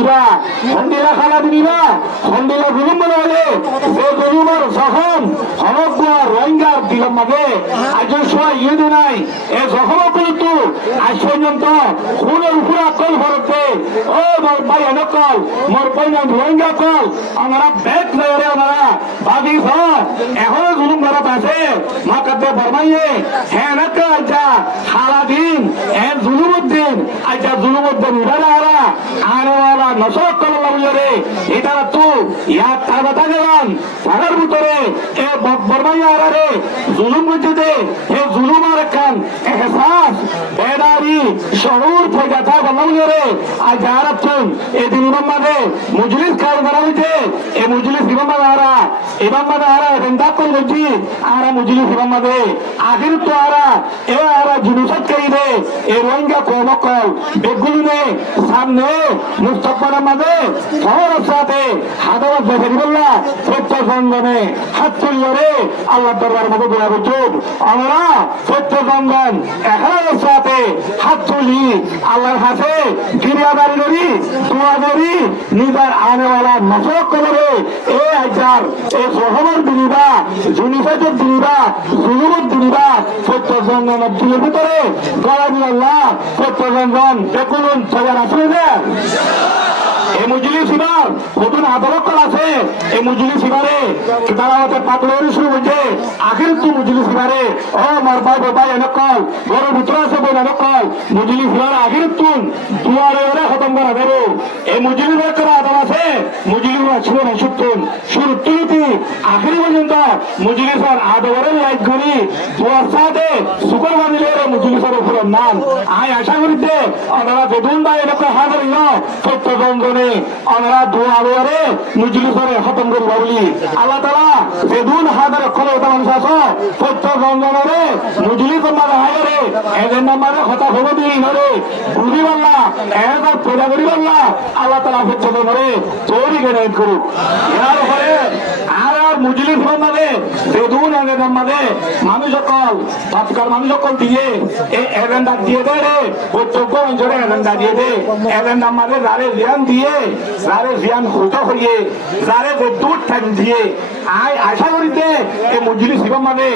দিনিবা হন্দিলা খালা দিনিবা হন্দিলা জুলুম বলে হলে যে জুলুমের যখন হনকুয়া রোহিঙ্গার দিলাম মাঝে আজ সময় ইয়েদু নাই এ যখন কিন্তু আজ পর্যন্ত খুনের উপরে কল ভরতে ও মোর ভাই অনকল মোর পয়না রোহিঙ্গা কল আমরা ব্যাগ ধরে আমরা ভাবি এখনো জুলুম ভারত আছে মা কাতে ফরমাইয়ে হ্যাঁ না আচ্ছা সারাদিন হ্যাঁ জুলুমুদ্দিন আচ্ছা জুলুমুদ্দিন ইদারা আনেওয়ালা নসরত করলাম রে এটা তো ইয়া তাগা গেলাম তাগার ভিতরে এ বরমাইয়া আরে জুলুম বুঝতে হে জুলুম আর কান এহসাস বেদারি শহুর ফয়দাতা বললাম রে আজ আর তুম এ দিন মাঝে মজলিস কাজ করা হয়েছে এ মজলিস ইমাম আরা রেন্দা কল গজি আরা মজলিস ইমাম মাঝে আখির তো আরা এ আরা জুলুসত কই দে এ রোহিঙ্গা কমকল বেগুলি নে সামনে মুস্তফার মাঝে খবর সাথে হাদাওয়াত জহিরুল্লাহ সত্য জঙ্গনে হাত তুললে আল্লাহ দরবার মধ্যে দোয়া বুঝুক আমরা সত্য জঙ্গন এখানের সাথে হাত তুলি আল্লাহর হাতে গিরিয়াদারি করি দোয়া করি নিজের আনেওয়ালা নজর করে এ আজার এ সহমর দিনিবা জুনিফাইতের দিনিবা জুলুমত দিনিবা সত্য জঙ্গনের দিনের ভিতরে গলাবি আল্লাহ সত্য জঙ্গন দেখুন সবার আসলে না এই মজলিস এবার নতুন আদালত আছে এই মজলিস এবারে তারা হতে পাতলের শুরু হয়েছে আখির তো মজলিস এবারে ও মার ভাই বাবা এনেকল বড় ভিতর আছে বই এনেকল মজলিস এবারে আখির তুন দুয়ারে ওরা খতম করা দেবো এই মজলিসের করা আদালত আছে মজলিস ছিল না সুতুন শুরু তুলিতি আখির পর্যন্ত মজলিসের আদবরে লাইক করি দুয়ার সাথে সুকর বানিলে মজলিসের উপরের নাম আয় আশা করিতে ওনারা বেদুন ভাই এনেকল হাজার সত্য জঙ্গনে ওনারা দুয়ারে মজলিসের খতম করবো বলি আল্লাহ তাআলা বেদুন হাজার করে মানুষ আছো সত্য জঙ্গনে মজলিস মানে হায়রে এদের নামারে কথা খবর দিই নরে বুঝি বললা এবার পয়দা করি বললা আল্লাহ তাআলা সত্য জঙ্গনে তৈরি করে করুক এর পরে আর মজলিস মানে বেদুন এদের নামারে মানুষ সকল বাপকার মানুষ সকল দিয়ে এই এজেন্ডা দিয়ে দে রে ওই 14 অঞ্চলে এজেন্ডা দিয়ে দে এদের নামারে যারে জ্ঞান দিয়ে যারে জ্ঞান হইত হইয়ে যারে দূর ঠাক দিয়ে আয় আশা করিতে এই মজলিস মানে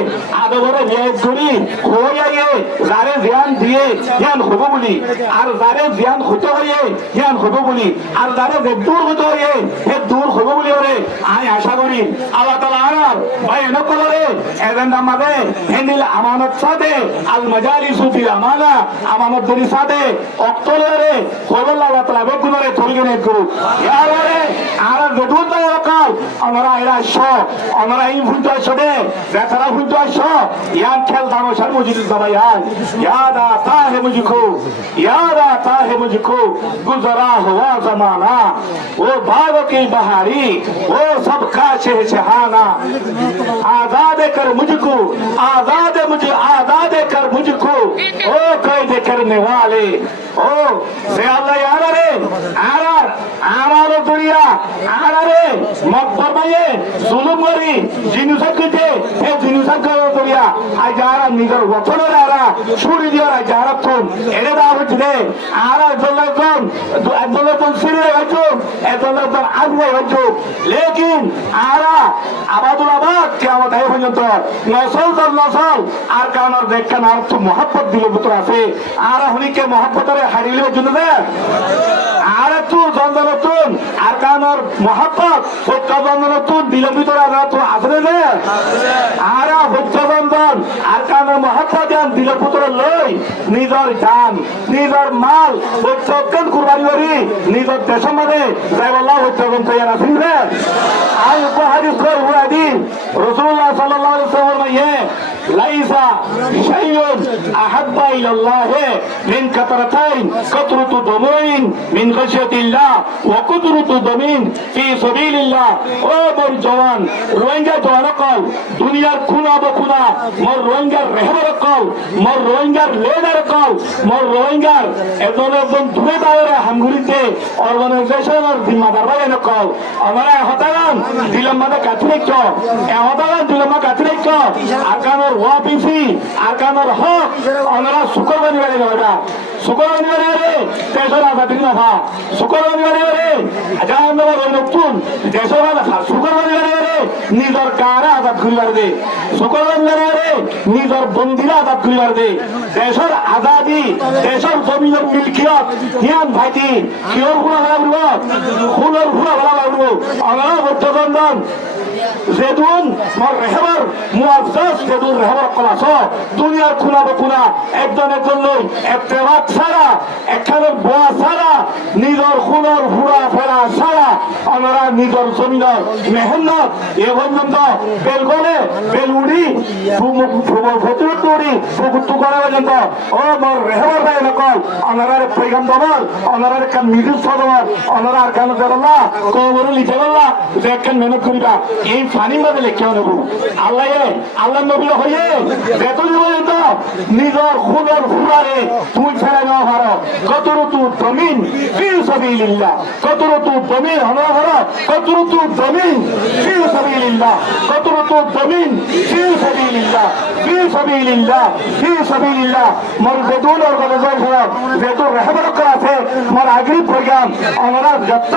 আদবরে রিয়াজ করি হয়ে আইয়ে যারে জ্ঞান দিয়ে জ্ঞান হব বলি আর যারে জ্ঞান হইতে হইয়ে জ্ঞান হব বলি আর যারে দূর হইতে হইয়ে হে দূর হব বলি ওরে আয় আশা করি আল্লাহ তাআলা আর ভাই নকলরে এজেন্ডা মানে হেন্দিল আমানত সাথে আল মাজালিসু ফি আমানা আমানত দরি সাথে অক্তরে কবল আল্লাহ তাআলা বেগুনরে থরিগনে করু ইয়ারে আর যদুত কাল আমরা এরা শ আমরা এই ফুলটা ছড়ে বেতারা ফুলটা শ ইয়ান খেল তামাশার মজলিস বাবাই আয় याद आता है मुझको याद आता है मुझको गुजरा हुआ जमाना वो बाग की बहारी वो सबका शहशाना आजाद कर मुझको आजाद कर मुझको ओ कैद करने वाले ओ से अल्लाह यार रे आरार दुनिया आरारे मक्बर भाई जुलुम करी जिनुसकते हे जिनुसक दुनिया आज आरा निगर वचन आरा ছুরি দিয়ে যারাতন এনে দেওয়া হচ্ছে আর একজন সিরিয়ে হয়েছ একজন আজকে হয়েছ লেকিন আরা আবাদুল আবাদ কে আমাদের এই পর্যন্ত নসল তার নসল আর কারণ দেখেন আর তো মহাব্বত দিল ভিতর আছে আর হনিকে মহাব্বতের হারিয়ে জন্য আর একটু জন্মনতুন আর কারণ মহাব্বত সত্য জন্মনতুন দিল ভিতরে তো আসলে যে আর সত্য বন্ধন আর কারণ মহাব্বত দিল পুত্র লই নিজের জান নিজের মাল সত্যন কুরবানি করি নিজের দেশ মানে যাই বললাম সত্যন তৈরি আসিল রে আই উপহারিস কর হুয়া দিন রাসূলুল্লাহ সাল্লাল্লাহু আলাইহি ওয়াসাল্লাম লাইসা শাইউন আহাব্বা ইলাল্লাহ মিন কাতরাতাইন কাতরাতু দমাইন মিন খাশিয়াতিল্লাহ ওয়া কুদরাতু দামিন ফি সাবিলিল্লাহ ও মোর জওয়ান রোহিঙ্গা জওয়ান কল দুনিয়ার খুনা বখুনা মোর রোহিঙ্গার রেহবর কল মোর রোহিঙ্গার লেডার কল মোর রোহিঙ্গার একজন দূরে দাঁড়িয়ে হামগুড়িতে অর্গানাইজেশনের জিম্মাদার ভাই কল আমরা হতালাম দিলাম মাদা কাথলিক হতালাম দিলাম কাথলিক আকানোর ওয়াপিসি আকানোর হক আমরা শুকর বানি বেড়ে গেল শুকর বানি বেড়ে তেসরা নাফা শুকরবানি বাড়ি জাহান্নামের নতুন দেশের শুকরবানি বাড়ি নিজের কারা আজাদ করিবার দে শুকরবানি বাড়ি নিজের বন্দিরা আজাদ করিবার দে দেশের আজাদি দেশের জমিনের মিলকিয়ত হিয়ান ভাইটি কিয়র গুণা ভাড়া করব ফুলের গুণা ভাড়া করব আমরা বৌদ্ধবন্ধন যেদুন মোর রেহেবর মুআজ্জাজ যেদুন রেহেবর কলাস দুনিয়ার খুনা বকুনা একজন লই এত্তেবাক ছাড়া একখানে বোয়া ছাড়া নিজের খুনের হুড়া ফেরা ছাড়া আমরা নিজের জমিনের মেহনত এ পর্যন্ত বেল গলে বেল উড়ি ভতুর উড়ি পুকুত্তু করা পর্যন্ত ও মোর রেহেবর ভাই নকল অনারার পৈগম্বর অনারার কান মিডিল সদর অনারার কান দেবল্লা কবর লিখে বললা যে একখান মেহনত করিবা এই ফানি ভাবে লেখা নেব আল্লাহ আল্লাহ নবী হয়ে যেত পর্যন্ত নিজের খুনের ফুরারে তুই ছেড়ে নেওয়া ভালো কতরতু জমিন ফি সাবিলিল্লাহ কতরতু জমিন হলো ভালো কতরতু জমিন ফি সাবিলিল্লাহ কতরতু জমিন ফি সাবিলিল্লাহ ফি সাবিলিল্লাহ ফি সাবিলিল্লাহ মোর বেদুন আর গলজার সাহেব যেহেতু রেহবর করা আছে মোর আগরি প্রোগ্রাম আমরা যত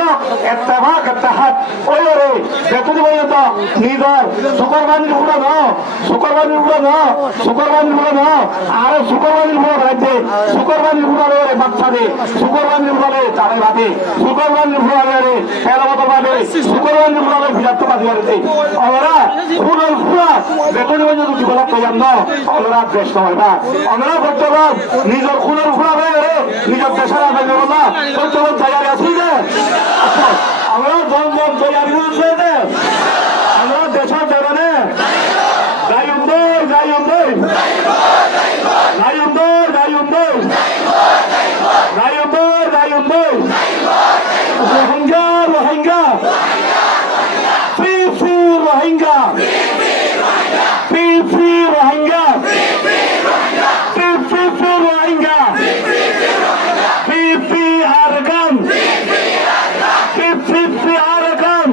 ইত্তেফাক ইত্তেহাদ ওই রে যেত পর্যন্ত নিজের শুকরবানির উড়া ন শুকরবানির উড়া ন শুকরবানির উড়া ন আর শুকরবানির উড়া রাজ্যে শুকরবানির উড়া রে বাচ্চা দে শুকরবানির উড়া রে তারে বাদে শুকরবানির উড়া রে পেলাবত বাদে শুকরবানির উড়া রে বিরাট বাদি বাদে আমরা ফুলের ফুলা বেতন পর্যন্ত জীবন কইলাম না আমরা দেশ হয় না আমরা বর্তমান নিজের ফুলের ফুলা হয়ে রে নিজের দেশের আগে না বর্তমান জায়গায় আছি যে আমরা জন তৈরি হচ্ছে আমরা দেশের দেবানে যাইন্দর যাইন্দর যাইন্দর যাইন্দর যাইন্দর যাইন্দর Rohingya Rohingya free free Rohingya free free Rohingya free free free Rohingya free free আরগান ফ্রি ফ্রি ফ্রি আরগান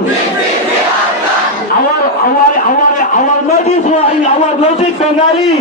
our notice our logic Bengali